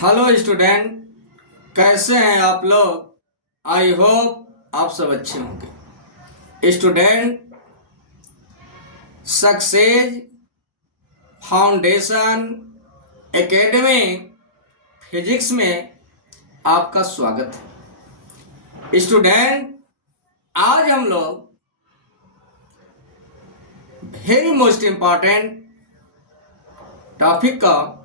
Hello student, कैसे हैं आप लोग। आई होप आप सब अच्छे होंगे। Student, success foundation academy physics में आपका स्वागत है। स्टूडेंट, आज हम लोग वेरी मोस्ट इम्पॉर्टेंट टॉपिक का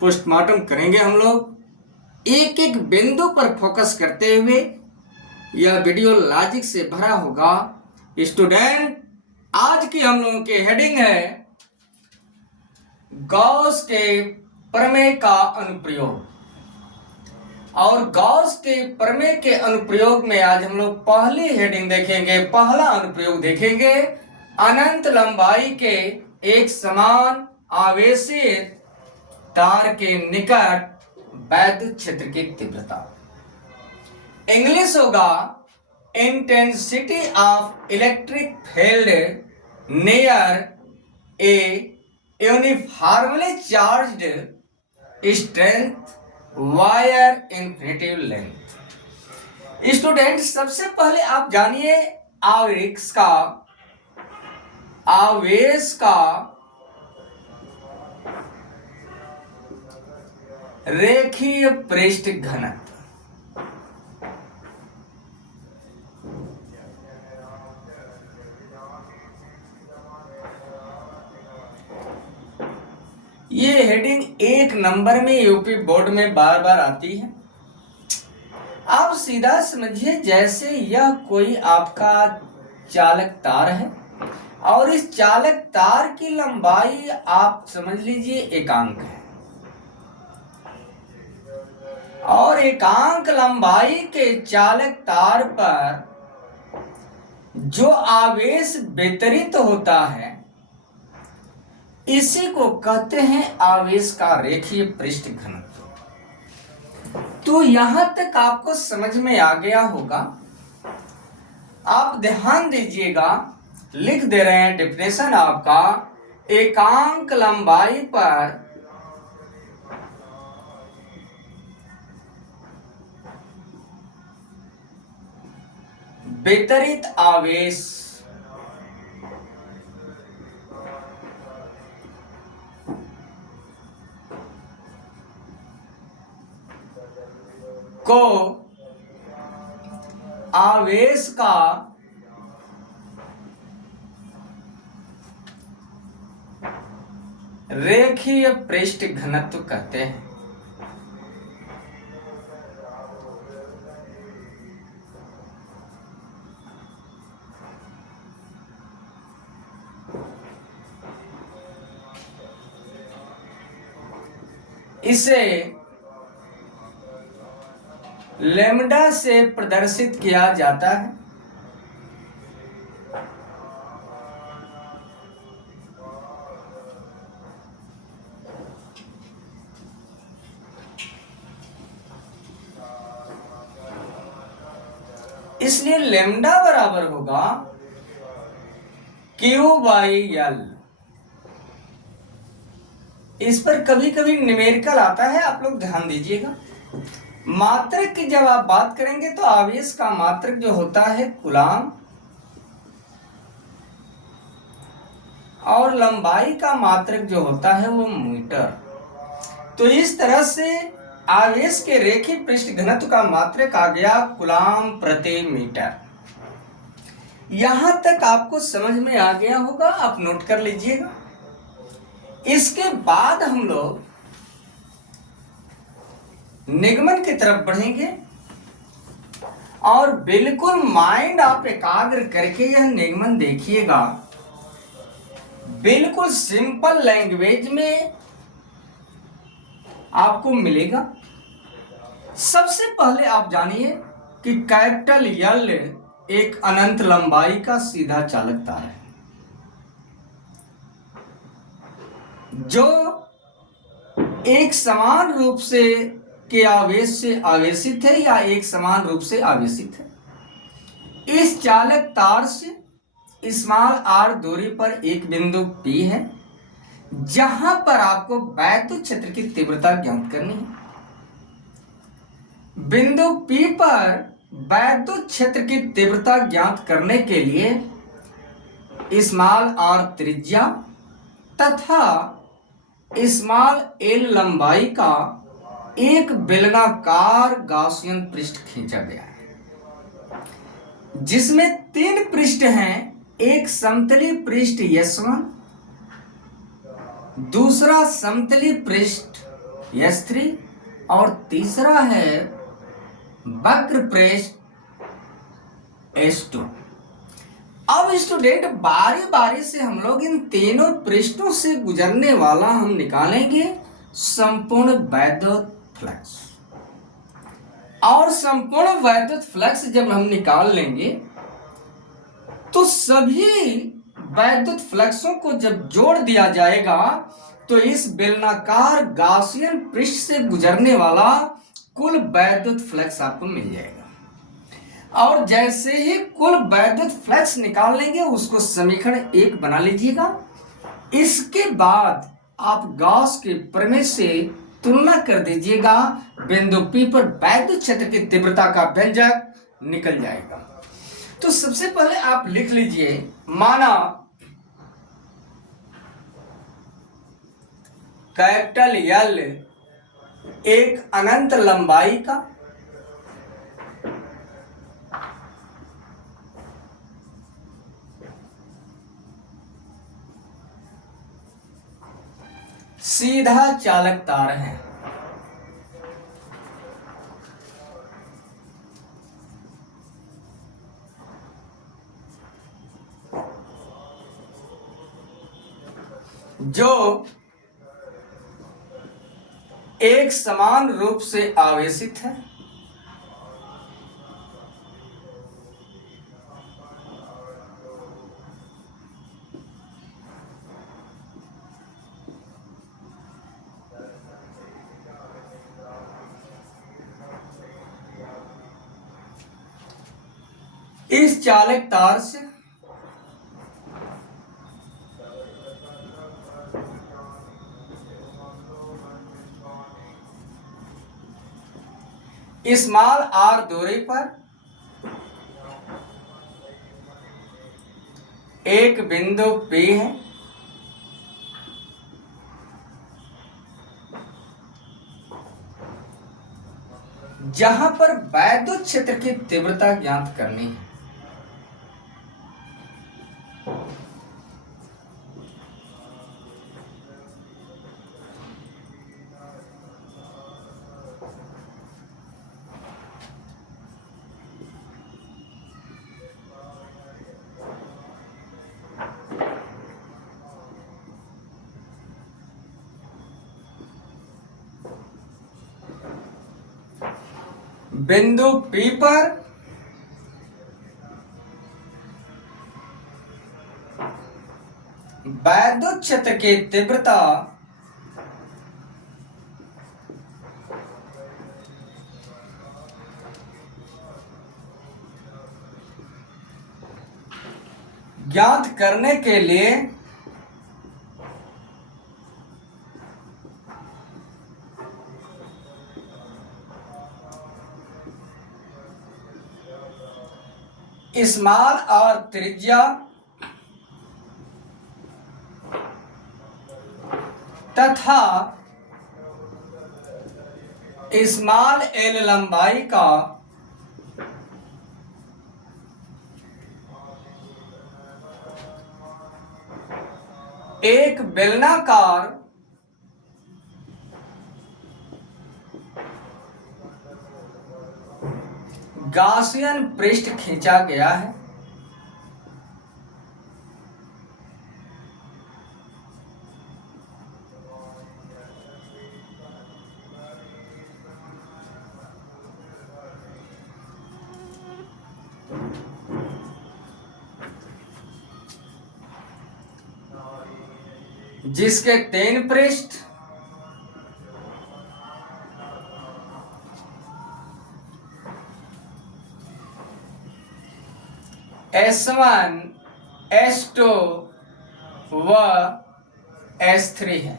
पोस्टमार्टम करेंगे। हम लोग एक एक बिंदु पर फोकस करते हुए यह वीडियो लॉजिक से भरा होगा। स्टूडेंट, आज की हम लोगों की हेडिंग है गॉस के प्रमेय का अनुप्रयोग। और गॉस के प्रमेय के अनुप्रयोग में आज हम लोग पहली हेडिंग देखेंगे, पहला अनुप्रयोग देखेंगे, अनंत लंबाई के एक समान आवेशित तार के निकट वैद्युत क्षेत्र की तीव्रता। इंग्लिश होगा intensity of electric field near A uniformly charged strength wire infinitive length. Student, सबसे पहले आप जानिए आवेश का रेखीय पृष्ठ घनत्व। ये हेडिंग एक नंबर में यूपी बोर्ड में बार बार आती है। आप सीधा समझिए जैसे यह कोई आपका चालक तार है और इस चालक तार की लंबाई आप समझ लीजिए एकांक है, और एकांक लंबाई के चालक तार पर जो आवेश वितरित होता है इसी को कहते हैं आवेश का रेखीय पृष्ठ घनत्व। तो यहां तक आपको समझ में आ गया होगा। आप ध्यान दीजिएगा, लिख दे रहे हैं डेफिनेशन आपका, एकांक लंबाई पर वितरित आवेश को आवेश का रेखीय पृष्ठ घनत्व कहते हैं। इसे लैम्डा से प्रदर्शित किया जाता है। इसलिए लैम्डा बराबर होगा Q/L। इस पर कभी कभी न्यूमेरिकल आता है, आप लोग ध्यान दीजिएगा। मात्रक की जब आप बात करेंगे तो आवेश का मात्रक जो होता है कूलाम, और लंबाई का मात्रक जो होता है वो मीटर। तो इस तरह से आवेश के रेखीय पृष्ठ घनत्व का मात्रक आ गया कूलाम प्रति मीटर। यहां तक आपको समझ में आ गया होगा, आप नोट कर लीजिएगा। इसके बाद हम लोग निगमन की तरफ बढ़ेंगे और बिल्कुल माइंड आप एकाग्र करके यह निगमन देखिएगा। बिल्कुल सिंपल लैंग्वेज में आपको मिलेगा। सबसे पहले आप जानिए कि कैपिटल एल एक अनंत लंबाई का सीधा चालक तार है जो एक समान रूप से के आवेश से आवेशित है या एक समान रूप से आवेशित है। इस चालक तार से स्मॉल r दूरी पर एक बिंदु P है जहां पर आपको वैद्युत क्षेत्र की तीव्रता ज्ञात करनी है। बिंदु P पर वैद्युत क्षेत्र की तीव्रता ज्ञात करने के लिए स्मॉल r त्रिज्या तथा स्मॉल l लंबाई का एक बेलनाकार गाउसियन पृष्ठ खींचा गया है जिसमें 3 पृष्ठ हैं। एक समतली पृष्ठ S1, दूसरा समतली पृष्ठ S3 और तीसरा है वक्र पृष्ठ S2। अब स्टूडेंट बारी बारी से हम लोग इन तीनों पृष्ठों से गुजरने वाला हम निकालेंगे संपूर्ण वैद्युत फ्लक्स। और संपूर्ण वैद्युत फ्लक्स जब हम निकाल लेंगे तो सभी वैद्युत फ्लक्सों को जब जोड़ दिया जाएगा तो इस बेलनाकार गाउसियन पृष्ठ से गुजरने वाला कुल वैद्युत फ्लक्स आपको मिल जाएगा। और जैसे ही कुल वैद्युत फ्लक्स निकाल लेंगे उसको समीकरण 1 बना लीजिएगा। इसके बाद आप गॉस के प्रमेय से तुलना कर दीजिएगा, बिंदु P पर वैद्युत क्षेत्र की तीव्रता का व्यंजक निकल जाएगा। तो सबसे पहले आप लिख लीजिए, माना कैपिटल L एक अनंत लंबाई का सीधा चालक तार है। जो एक समान रूप से आवेशित है। इस चालक तार से स्मॉल r दूरी पर एक बिंदु P है जहां पर वैद्युत क्षेत्र की तीव्रता ज्ञात करनी है। बिंदु P पर वैद्युत क्षेत्र की तीव्रता ज्ञात करने के लिए स्मॉल r त्रिज्या तथा स्मॉल l लंबाई का एक बेलनाकार गाउसियन पृष्ठ खींचा गया है। जिसके 3 पृष्ठ S1, S2 व S3 है।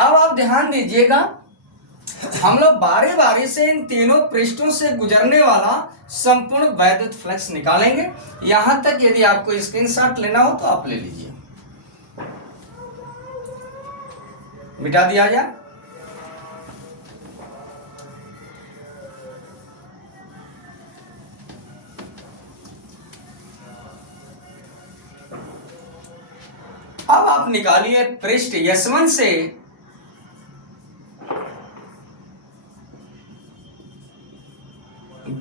अब आप ध्यान दीजिएगा, हम लोग बारी बारी से इन तीनों पृष्ठों से गुजरने वाला संपूर्ण वैद्युत फ्लक्स निकालेंगे। यहां तक यदि आपको स्क्रीनशॉट लेना हो तो आप ले लीजिए। मिटा दिया जाए। अब आप निकालिए पृष्ठ S1 से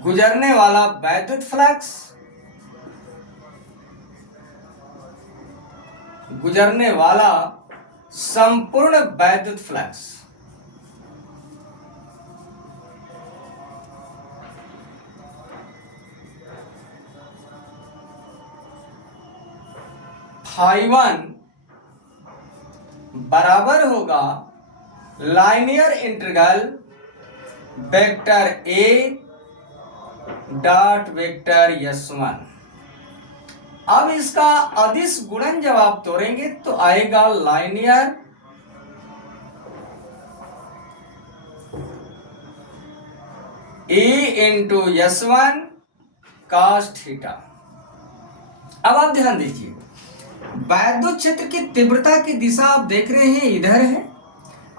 गुजरने वाला वैद्युत फ्लक्स, गुजरने वाला संपूर्ण वैद्युत फ्लक्स। φ1 बराबर होगा linear integral vector A dot vector S1। अब इसका अदिश गुणन जब आप तोड़ेंगे तो आएगा linear E into S1 cos theta. अब आप ध्यान दीजिए, वैद्युत क्षेत्र की तीव्रता की दिशा आप देख रहे हैं इधर है,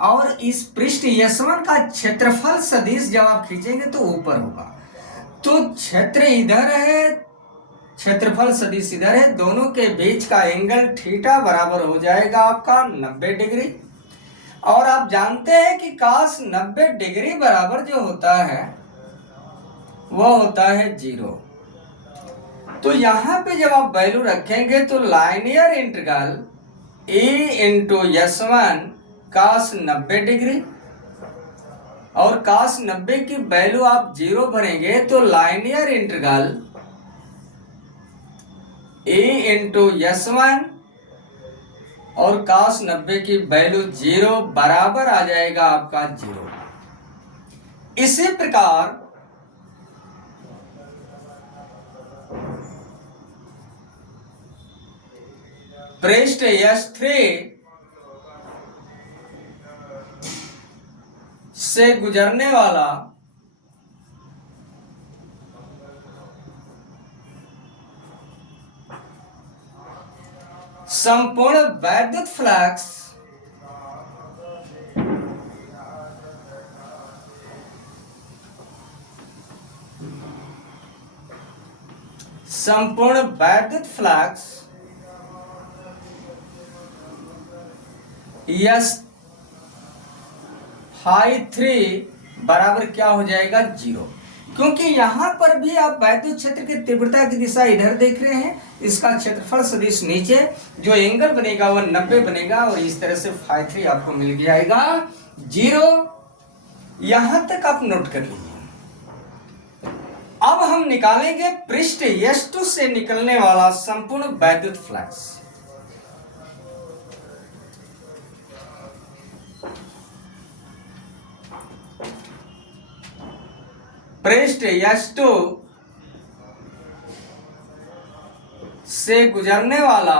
और इस पृष्ठ S1 का क्षेत्रफल सदिश जब आप खींचेंगे तो ऊपर होगा। तो क्षेत्र इधर है, क्षेत्रफल सदिश इधर है, दोनों के बीच का एंगल थीटा बराबर हो जाएगा आपका 90 डिग्री। और आप जानते हैं कि cos 90 डिग्री बराबर जो होता है वह होता है 0। तो यहां पे जब आप वैल्यू रखेंगे तो linear integral E into S1 cos 90 degree, और cos 90 की वैल्यू आप 0 भरेंगे तो linear integral E into S1 और cos 90 की वैल्यू 0 बराबर आ जाएगा आपका 0। इसी प्रकार पृष्ठ S3 से गुजरने वाला संपूर्ण वैद्युत फ्लक्स φ3 बराबर क्या हो जाएगा 0। क्योंकि यहां पर भी आप वैद्युत क्षेत्र की तीव्रता की दिशा इधर देख रहे हैं, इसका क्षेत्रफल सदिश नीचे, जो एंगल बनेगा वह 90 बनेगा, और इस तरह से φ3 आपको मिल जाएगा 0। यहां तक आप नोट कर लीजिए। अब हम निकालेंगे पृष्ठ S2 से निकलने वाला संपूर्ण वैद्युत फ्लक्स। पृष्ठ S2 से गुजरने वाला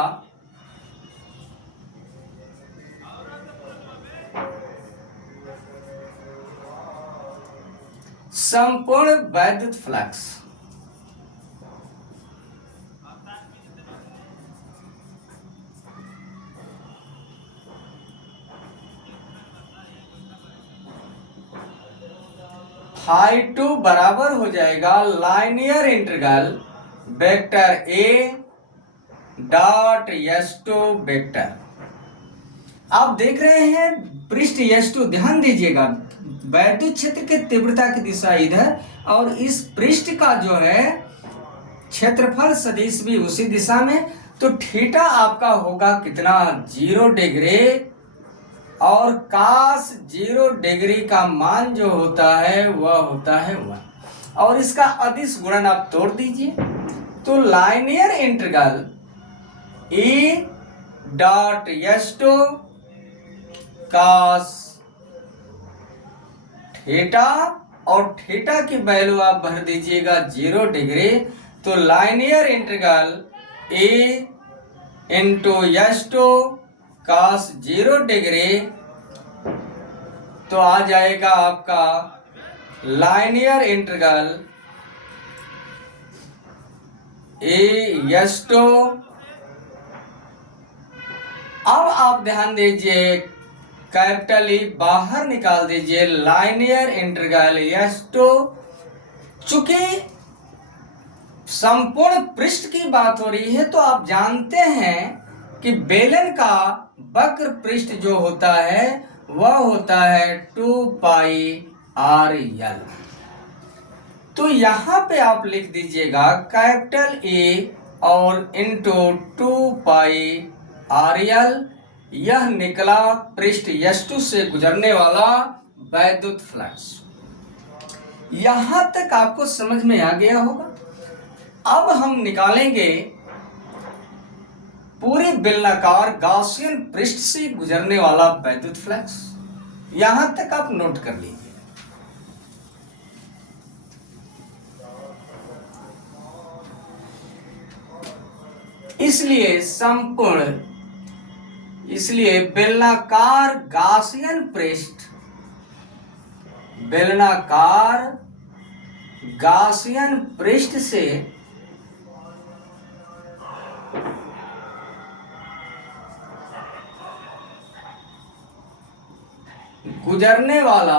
संपूर्ण वैद्युत फ्लक्स। φ2 बराबर हो जाएगा linear integral vector A dot S2 vector. आप देख रहे हैं पृष्ठ S2, ध्यान दीजिएगा, वैद्युत क्षेत्र की तीव्रता की दिशा इधर, और इस पृष्ठ का जो है क्षेत्रफल सदिश भी उसी दिशा में। तो थीटा आपका होगा कितना 0 डिग्री, और cos 0 डिग्री का मान जो होता है वह होता है 1। और इसका अदिश गुणन आप तोड़ दीजिए तो linear integral E dot S2 cos theta, और थीटा की वैल्यू आप भर दीजिएगा 0 डिग्री, तो linear integral E into S2 cos 0 degree, तो आ जाएगा आपका लाइनियर इंटीग्रल एस टू। अब आप ध्यान दीजिए, कैपिटल ई बाहर निकाल दीजिए, लाइनियर इंटीग्रल एस टू। चूंकि संपूर्ण पृष्ठ की बात हो रही है तो आप जानते हैं कि बेलन का वक्र पृष्ठ जो होता है वह होता है 2 पाई आर यल। तो यहां पे आप लिख दीजिएगा कैपिटल ए और इंटू 2 पाई आर यल। यह निकला पृष्ठ S2 से गुजरने वाला वैद्युत फ्लक्स। यहां तक आपको समझ में आ गया होगा। अब हम निकालेंगे पूरी बेलनाकार गॉसियन पृष्ठ से गुजरने वाला वैद्युत फ्लक्स। यहां तक आप नोट कर लीजिए। इसलिए बेलनाकार गॉसियन पृष्ठ से गुजरने वाला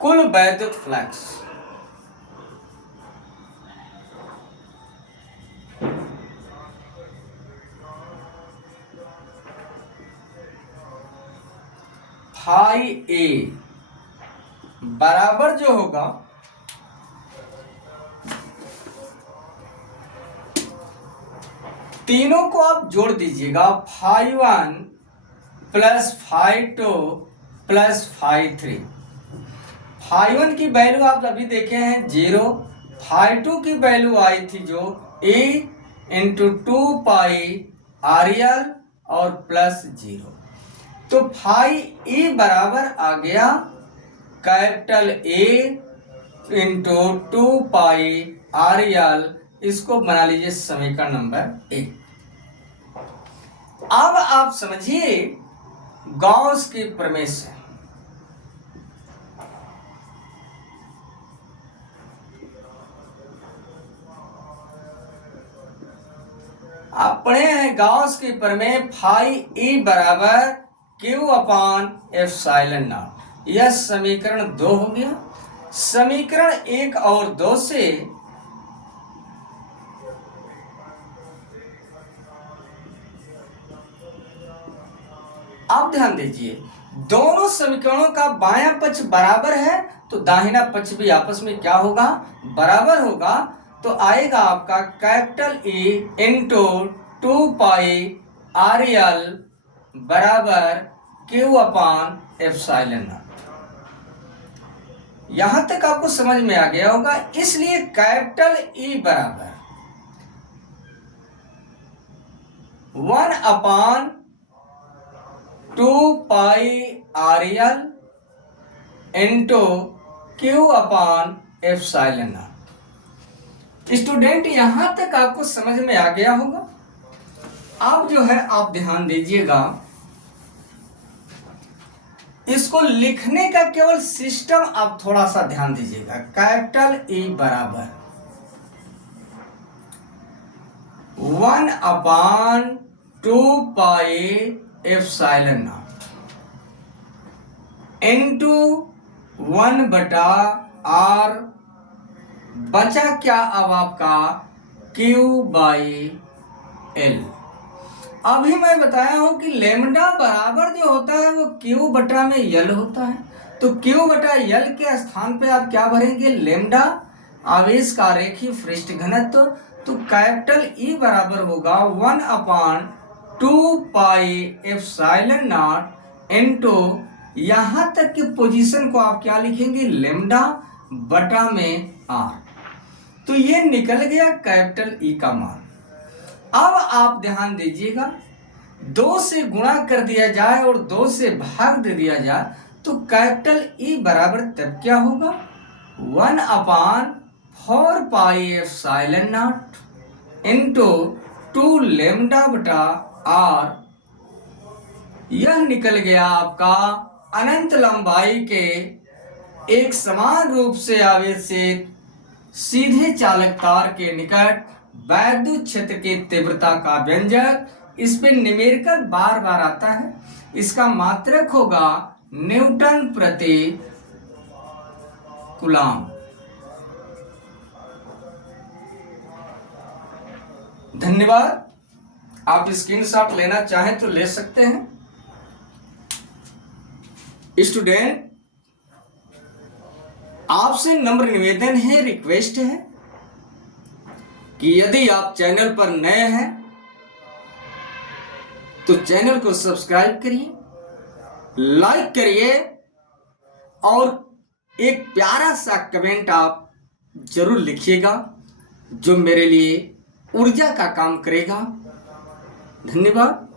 कुल वैद्युत फ्लक्स फाई ए बराबर जो होगा तीनों को आप जोड़ दीजिएगा, phi 1 plus phi 2 plus phi 3। Phi 1 की वैल्यू आप अभी देखे हैं 0, फाई 2 की वैल्यू आई थी जो ए इंटू 2 पाई आर यल और प्लस 0। तो फाई ए बराबर आ गया capital A into 2 pi R L. इसको बना लीजिए समीकरण नंबर 1। अब आप समझिए गॉस की प्रमेय से। आप पढ़े हैं गॉस की प्रमेय, फाई ई बराबर क्यू अपान एप्सिलॉन नॉट। यह समीकरण 2 हो गया। समीकरण 1 और 2 से आप ध्यान दीजिए, दोनों समीकरणों का बायां पक्ष बराबर है तो दाहिना पक्ष भी आपस में क्या होगा, बराबर होगा। तो आएगा आपका capital A into 2 pi R L बराबर क्यू अपान एप्सिलॉन नॉट। यहां तक आपको समझ में आ गया होगा। इसलिए कैपिटल ई बराबर 1 upon 2 pi R L into Q upon epsilon naught. Student यहां तक आपको समझ में आ गया होगा। अब जो है आप ध्यान दीजिएगा, इसको लिखने का केवल सिस्टम आप थोड़ा सा ध्यान दीजिएगा। कैपिटल ई बराबर 1 upon 2 pi epsilon not into 1 बटा आर, बचा क्या अब आपका Q बाई एल। अभी मैं बताया हूं कि लेमडा बराबर जो होता है वो Q बटा में यल होता है। तो Q बटा यल के स्थान पे आप क्या भरेंगे, लेमडा, आवेश का रेखीय पृष्ठ घनत्व। तो कैपिटल E बराबर होगा 1 upon 2 pi epsilon not into, यहां तक की पोजीशन को आप क्या लिखेंगे, लेमडा बटा में आर। तो ये निकल गया कैपिटल ई का मान। अब आप ध्यान दीजिएगा, 2 से गुणा कर दिया जाए और 2 से भाग दे दिया जाए तो कैपिटल ई बराबर तब क्या होगा, 1 अपान 4 pi epsilon not into 2 lambda बटा आर, यह निकल गया आपका अनंत लंबाई के एक समान रूप से आवेशित सीधे चालक तार के निकट वैद्युत क्षेत्र की तीव्रता का व्यंजक। इस पे न्यूमेरिकल बार बार आता है। इसका मात्रक होगा न्यूटन प्रति कूलाम। धन्यवाद। आप स्क्रीनशॉट लेना चाहें तो ले सकते हैं। स्टूडेंट, आपसे नम्र निवेदन है, रिक्वेस्ट है कि यदि आप चैनल पर नए हैं तो चैनल को सब्सक्राइब करिए, लाइक करिए और एक प्यारा सा कमेंट आप जरूर लिखिएगा जो मेरे लिए ऊर्जा का काम करेगा। धन्यवाद।